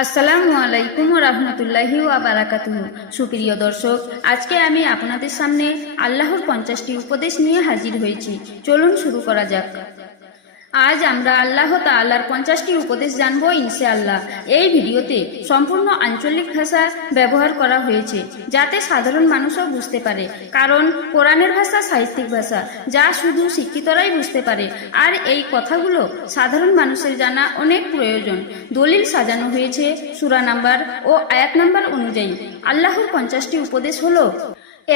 আসসালামু আলাইকুম ওয়া রাহমাতুল্লাহি ওয়া বারাকাতুহু। সুপ্রিয় দর্শক, আজকে আমি আপনাদের সামনে আল্লাহর 50টি উপদেশ নিয়ে হাজির হয়েছি। চলুন শুরু করা যাক। আজ আমরা আল্লাহ তাআলার 50টি উপদেশ জানবো ইনশাআল্লাহ। এই ভিডিওতে সম্পূর্ণ আঞ্চলিক ভাষা ব্যবহার করা হয়েছে যাতে সাধারণ মানুষও বুঝতে পারে, কারণ কোরআনের ভাষা সাহিত্যিক ভাষা যা শুধু শিক্ষিতরাই বুঝতে পারে। আর এই কথাগুলো সাধারণ মানুষের জানা অনেক প্রয়োজন। দলিল সাজানো হয়েছে সূরা নাম্বার ও আয়াত নাম্বার অনুযায়ী। আল্লাহর 50টি উপদেশ হলো: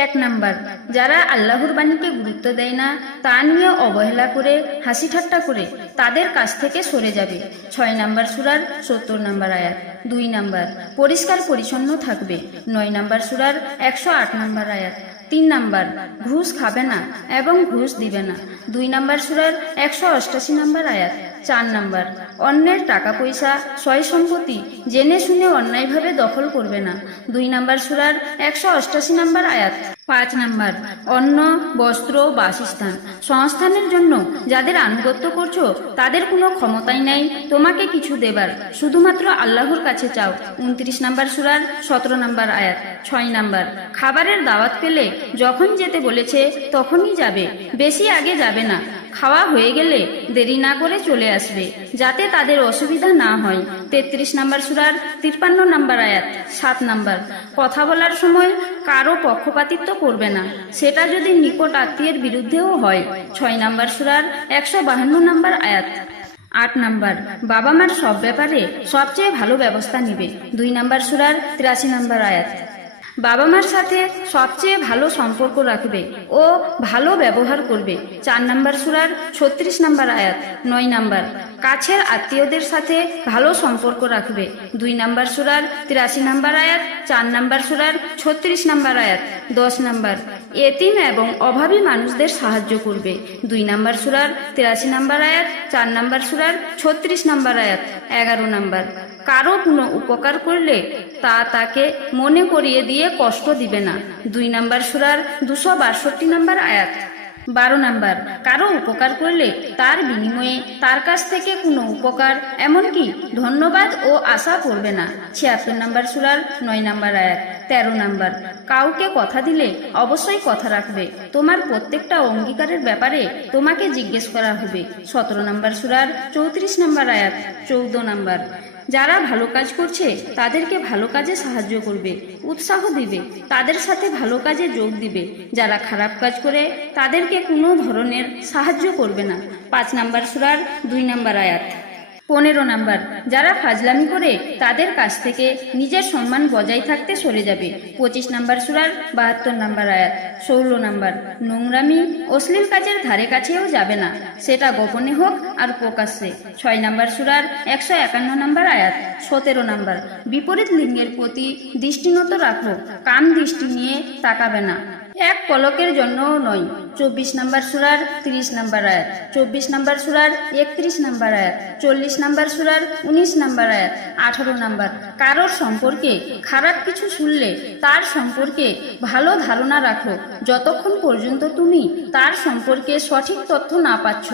1 নাম্বার, যারা আল্লাহর বাণীকে গুরুত্ব দেয় না, তা নিয়ে অবহেলা করে, হাসি ঠাট্টা করে তাদের কাছ থেকে সরে যাবে। 6 নাম্বার সূরার 70 নাম্বার আয়াত। 2 নাম্বার, পরিষ্কার পরিচ্ছন্ন থাকবে। 9 নাম্বার সূরার 108 নাম্বার আয়াত। 3 নাম্বার, ঘুষ খাবে না এবং ঘুষ দিবে না। 2 নাম্বার সূরার 188 নাম্বার আয়াত। 4 নাম্বার, অন্যের টাকা পয়সা সয় সম্পত্তি জেনে শুনে অন্যায়ভাবে দখল করবে না। 2 নাম্বার সূরার 188 নাম্বার আয়াত। 5 নাম্বার, অন্ন, বস্ত্র, বাসস্থান, সংস্থানের জন্য যাদের আনুগত্য করছো তাদের কোনো ক্ষমতাই নাই তোমাকে কিছু দেবার, শুধুমাত্র আল্লাহর কাছে চাও। 29 নাম্বার সূরার 17 নাম্বার আয়াত। 6 নাম্বার, খাবারের দাওয়াত পেলে যখন যেতে বলেছে তখনই যাবে, বেশি আগে যাবে না। খাওয়া হয়ে গেলে দেরি না করে চলে আসবে যাতে তাদের অসুবিধা না হয়। 33 নাম্বার সূরার 53 নাম্বার আয়াত। 7 নাম্বার, কথা বলার সময় কারো পক্ষপাতিত্ব করবে না, সেটা যদি নিকট আত্মীয়ের বিরুদ্ধেও হয়। 6 নাম্বার সূরার 152 নাম্বার আয়াত। 8 নাম্বার, বাবা মার সব ব্যাপারে সবচেয়ে ভালো ব্যবস্থা নিবে। 2 নাম্বার সূরার 83 নাম্বার আয়াত। বাবা মার সাথে সবচেয়ে ভালো সম্পর্ক রাখবে ও ভালো ব্যবহার করবে। 4 নাম্বার সূরার 36 নাম্বার আয়াত। 9 নাম্বার, কাছের আত্মীয়দের সাথে ভালো সম্পর্ক রাখবে। 2 নাম্বার সূরার 83 নাম্বার আয়াত। 4 নাম্বার সূরার 36 নাম্বার আয়াত। 10 নাম্বার, এতিম এবং অভাবী মানুষদের সাহায্য করবে। 2 নাম্বার সূরার 83 নাম্বার আয়াত। 4 নাম্বার সূরার 36 নাম্বার আয়াত। 11 নাম্বার, কারো কোনো উপকার করলে তা তাকে মনে করিয়ে দিয়ে কষ্ট দিবে না। 2 নাম্বার সূরার 262 নাম্বার আয়াত। 12 নাম্বার, কারো উপকার করলে তার বিনিময়ে তার কাছ থেকে কোনো উপকার এমনকি ধন্যবাদ ও আশা করবে না। 76 নাম্বার সূরার 9 নাম্বার আয়াত। 13 নাম্বার, কাউকে কথা দিলে অবশ্যই কথা রাখবে, তোমার প্রত্যেকটা অঙ্গীকারের ব্যাপারে তোমাকে জিজ্ঞেস করা হবে। 17 নাম্বার সূরার 34 নাম্বার আয়াত। 14 নাম্বার, যারা ভালো কাজ করছে তাদেরকে ভালো কাজে সাহায্য করবে, উৎসাহ দিবে, তাদের সাথে ভালো কাজে যোগ দিবে। যারা খারাপ কাজ করে তাদেরকে কোনো ধরনের সাহায্য করবে না। 5 নাম্বার সূরার 2 নাম্বার আয়াত। 15 নাম্বার, যারা ফাজলামি করে তাদের কাছ থেকে নিজের সম্মান বজায় থাকতে সরে যাবে। 25 নাম্বার সূরার 72 নাম্বার আয়াত। 16 নাম্বার, নোংরামি অশ্লীল কাজের ধারে কাছেও যাবে না, সেটা গোপনে হোক আর প্রকাশ্যে। 6 নাম্বার সূরার 151 নাম্বার আয়াত। 17 নাম্বার, বিপরীত লিঙ্গের প্রতি দৃষ্টিনত রাখো, কাম দৃষ্টি নিয়ে তাকাবে না, এক পলকের জন্যও নয়। 24 নাম্বার সূরার 30 নাম্বার আয়াত। 24 নাম্বার সূরার 31 নাম্বার আয়াত। 40 নাম্বার সূরার 19 নাম্বার আয়াত। 18 নাম্বার, কারোর সম্পর্কে খারাপ কিছু শুনলে তার সম্পর্কে ভালো ধারণা রাখো যতক্ষণ পর্যন্ত তুমি তার সম্পর্কে সঠিক তথ্য না পাচ্ছ।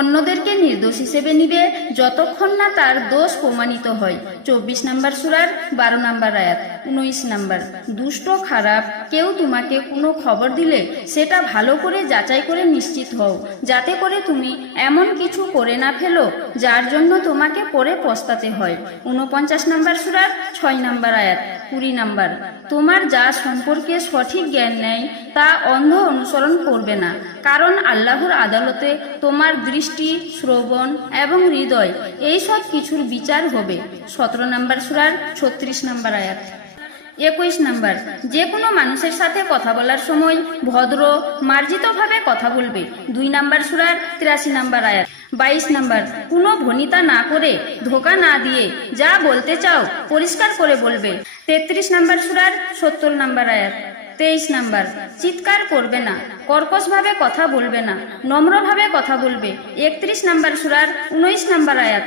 অন্যদেরকে নির্দোষ হিসেবে নিবে যতক্ষণ না তার দোষ প্রমাণিত হয়। 24 নাম্বার সূরার 12 নাম্বার আয়াত। 19 নাম্বার, দুষ্ট খারাপ কেউ তোমাকে কোনো খবর দিলে সেটা ভালো করে যাচাই করে নিশ্চিত হও, যাতে করে তুমি এমন কিছু করে না ফেলো যার জন্য তোমাকে পরে পস্তাতে হয়। 49 নাম্বার সূরার 6 নাম্বার আয়াত। 20 নাম্বার, তোমার যা সম্পর্কে সঠিক জ্ঞান নেই তা অন্ধ অনুসরণ করবে না, কারণ আল্লাহর আদালতে তোমার দৃষ্টি, শ্রবণ এবং হৃদয় এই সব কিছুর বিচার হবে। 17 নাম্বার সূরার 36 নাম্বার আয়াত। 21 নাম্বার, যে কোনো মানুষের সাথে কথা বলার সময় ভদ্র মার্জিতভাবে কথা বলবে। 2 নাম্বার সূরার 83 নাম্বার আয়াত। 22 নাম্বার, কোনো ভনিতা না করে, ধোঁকা না দিয়ে যা বলতে চাও পরিষ্কার করে বলবে। 33 নাম্বার সূরার 70 নাম্বার আয়াত। 23 নাম্বার, চিৎকার করবে না, কর্কশভাবে কথা বলবে না, নম্রভাবে কথা বলবে। 31 নাম্বার সূরার 19 নাম্বার আয়াত।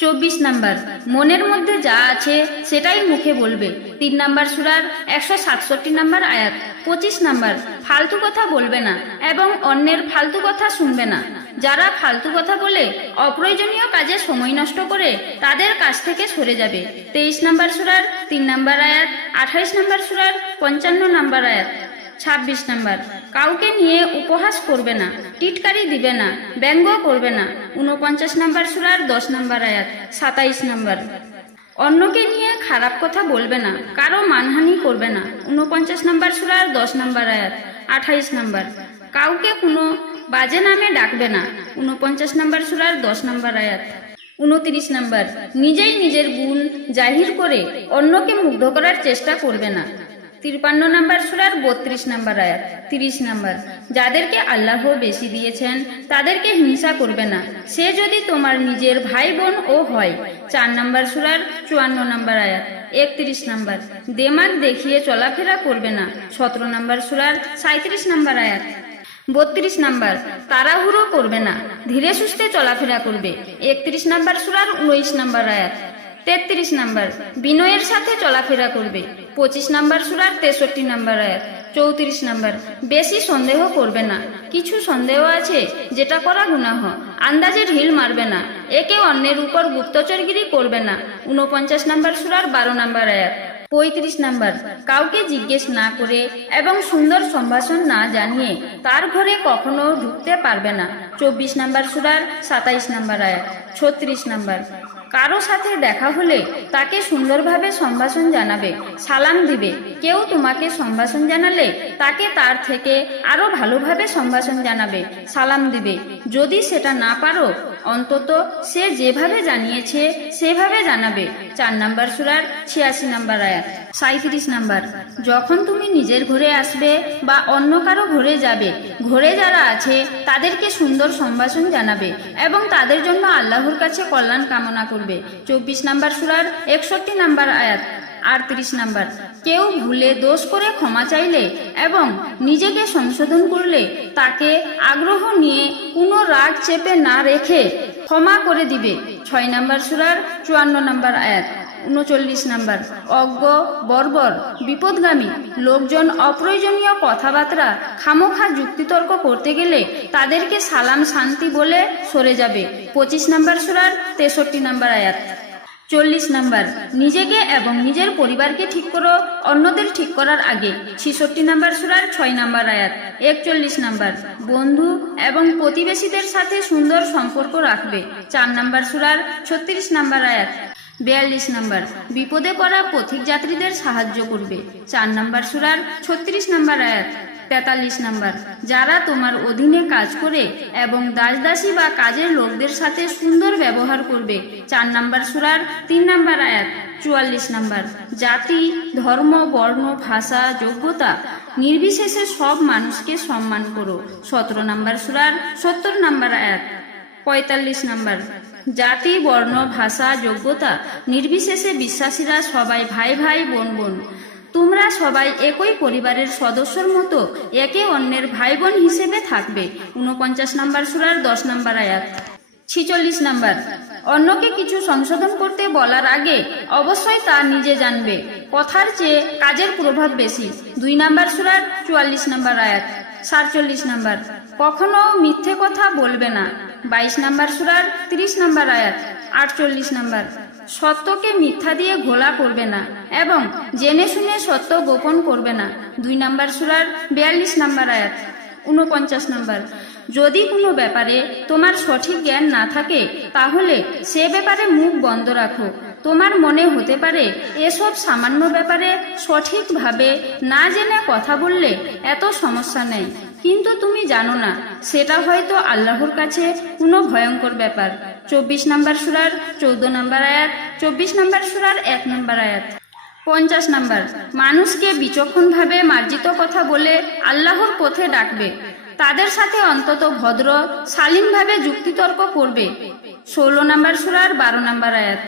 24 নাম্বার, মনের মধ্যে যা আছে সেটাই মুখে বলবে। 3 নাম্বার সূরার 167 নাম্বার আয়াত। 25 নাম্বার, ফালতু কথা বলবে না এবং অন্যের ফালতু কথা শুনবে না। যারা ফালতু কথা বলে অপ্রয়োজনীয় কাজে সময় নষ্ট করে তাদের কাছ থেকে সরে যাবে। 23 নাম্বার সূরার 3 নাম্বার আয়াত। 28 নাম্বার সূরার 55 নাম্বার আয়াত। 26 নাম্বার, কাউকে নিয়ে উপহাস করবে না, টিটকারি দিবে না, ব্যঙ্গ করবে না। 49 নাম্বার সূরার 10 নাম্বার আয়াত। 27 নাম্বার, অন্যকে নিয়ে খারাপ কথা বলবে না, কারো মানহানি করবে না। 49 নাম্বার সূরার 10 নাম্বার আয়াত। 28 নাম্বার, কাউকে কোনো বাজে নামে ডাকবে না। 49 নাম্বার সূরার 10 নাম্বার আয়াত। 29 নাম্বার, নিজেই নিজের গুণ জাহির করে অন্যকে মুগ্ধ করার চেষ্টা করবে না। 53 নাম্বার সূরার 32 নাম্বার আয়াত। 30 নাম্বার, যাদেরকে আল্লাহ বেশি দিয়েছেন তাদেরকে হিংসা করবে না, সে যদি তোমার নিজের ভাই বোন ও হয়। 4 নাম্বার সূরার 54 নাম্বার আয়াত। 31 নাম্বার, দেমাগ দেখিয়ে চলাফেরা করবে না। 17 নাম্বার সূরার 37 নাম্বার আয়াত। 32 নাম্বার, তাড়াহুড়ো করবে না, ধীরে সুস্থে চলাফেরা করবে। 31 নাম্বার সূরার 19 নাম্বার আয়াত। 33 নাম্বার, বিনয়ের সাথে চলাফেরা করবে। 25 নাম্বার সূরার 63 নাম্বার আয়াত। 34 নাম্বার, বেশি সন্দেহ করবে না, কিছু সন্দেহ আছে যেটা করা গুনাহ, আন্দাজে ঢিল মারবে না, একে অন্যের উপর গুপ্তচরগিরি করবে না। 49 নাম্বার সূরার 12 নাম্বার আয়াত। 35 নাম্বার, কাউকে জিজ্ঞেস না করে এবং সুন্দর সম্ভাষণ না জানিয়ে তার ঘরে কখনো ঢুকতে পারবে না। 24 নাম্বার সূরার 27 নাম্বার আয়াত। 36 নাম্বার, কারো সাথে দেখা হলে তাকে সুন্দরভাবে সম্ভাষণ জানাবে, সালাম দিবে। কেউ তোমাকে সম্ভাষণ জানালে তাকে তার থেকে আরো ভালোভাবে সম্ভাষণ জানাবে, সালাম দিবে। যদি সেটা না পারো অন্তত সে যেভাবে জানিয়েছে সেভাবে জানাবে। 4 নাম্বার সূরার 86 নাম্বার আয়াত। 37 নাম্বার, যখন তুমি নিজের ঘরে আসবে বা অন্য কারো ঘরে যাবে, ঘরে যারা আছে তাদেরকে সুন্দর সম্ভাষণ জানাবে এবং তাদের জন্য আল্লাহর কাছে কল্যাণ কামনা করবে। 24 নাম্বার সূরার 61 নাম্বার আয়াত। 38 নাম্বার, কেউ ভুলে দোষ করে ক্ষমা চাইলে এবং নিজেকে সংশোধন করলে তাকে আগ্রহ নিয়ে কোনো রাগ চেপে না রেখে ক্ষমা করে দিবে। 6 নাম্বার সূরার 54 নাম্বার আয়াত। 39 নাম্বার, অজ্ঞ, বর্বর, বিপদগামী লোকজন অপ্রয়োজনীয় কথাবার্তা খামোখা যুক্তিতর্ক করতে গেলে তাদেরকে সালাম শান্তি বলে সরে যাবে। 25 নাম্বার সূরার 63 নাম্বার আয়াত। 40 নাম্বার, নিজেকে এবং নিজের পরিবারকে ঠিক করো অন্যদের ঠিক করার আগে। 66 নাম্বার সূরার 6 নাম্বার আয়াত। 41 নাম্বার, বন্ধু এবং প্রতিবেশীদের সাথে সুন্দর সম্পর্ক রাখবে। 4 নাম্বার সূরার 36 নাম্বার আয়াত। 42 নাম্বার, বিপদে পড়া পথিক যাত্রীদের সাহায্য করবে। 4 নাম্বার সূরার 36 নাম্বার আয়াত। 43 নাম্বার, যারা তোমার অধীনে কাজ করে এবং দাসদাসী বা কাজের লোকদের সাথে সুন্দর ব্যবহার করবে। 4 নাম্বার সূরার 3 নাম্বার আয়াত। 44 নাম্বার, জাতি, ধর্ম, বর্ণ, ভাষা, যোগ্যতা নির্বিশেষে সব মানুষকে সম্মান করো। 17 নাম্বার সূরার 70 নাম্বার আয়াত। 45 নাম্বার, জাতি, বর্ণ, ভাষা, যোগ্যতা নির্বিশেষে বিশ্বাসীরা সবাই ভাই ভাই, বোন বোন। তোমরা সবাই একই পরিবারের সদস্যর মতো একে অন্যের ভাই বোন হিসেবে থাকবে। 49 নাম্বার সূরার 10 নাম্বার আয়াত। 46 নাম্বার, অন্যকে কিছু সংশোধন করতে বলার আগে অবশ্যই তা নিজে জানবে, কথার চেয়ে কাজের প্রভাব বেশি। 2 নাম্বার সূরার 44 নাম্বার আয়াত। 47 নাম্বার, কখনো মিথ্যে কথা বলবে না। 22 নাম্বার সূরার 30 নাম্বার আয়াত। 48 নাম্বার, সত্যকে মিথ্যা দিয়ে ঘোলা করবে না এবং জেনে শুনে সত্য গোপন করবে না। 2 নাম্বার সূরার 42 নাম্বার আয়াত। 49 নাম্বার, যদি কোনো ব্যাপারে তোমার সঠিক জ্ঞান না থাকে তাহলে সে ব্যাপারে মুখ বন্ধ রাখো। তোমার মনে হতে পারে এসব সামান্য ব্যাপারে সঠিকভাবে না জেনে কথা বললে এত সমস্যা নেই, কিন্তু তুমি জানো না সেটা হয়তো আল্লাহর কাছে কোনো ভয়ঙ্কর ব্যাপার। 24 নাম্বার সূরার 14 নাম্বার আয়াত। 24 নাম্বার সূরার 1 নাম্বার আয়াত। 50 নাম্বার, মানুষকে বিচক্ষণভাবে মার্জিত কথা বলে আল্লাহর পথে ডাকবে, তাদের সাথে অন্তত ভদ্র শালীনভাবে যুক্তিতর্ক করবে। 16 নাম্বার সূরার 12 নাম্বার আয়াত।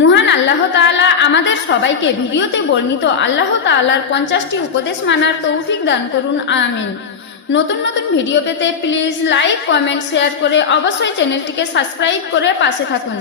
মহান আল্লাহ তাআলা আমাদের সবাইকে ভিডিওতে বর্ণিত আল্লাহ তাআলার 50টি উপদেশ মানার তৌফিক দান করুন, আমিন। নতুন নতুন ভিডিও পেতে প্লিজ লাইক, কমেন্ট, শেয়ার করে অবশ্যই চ্যানেলটিকে সাবস্ক্রাইব করে পাশে থাকুন।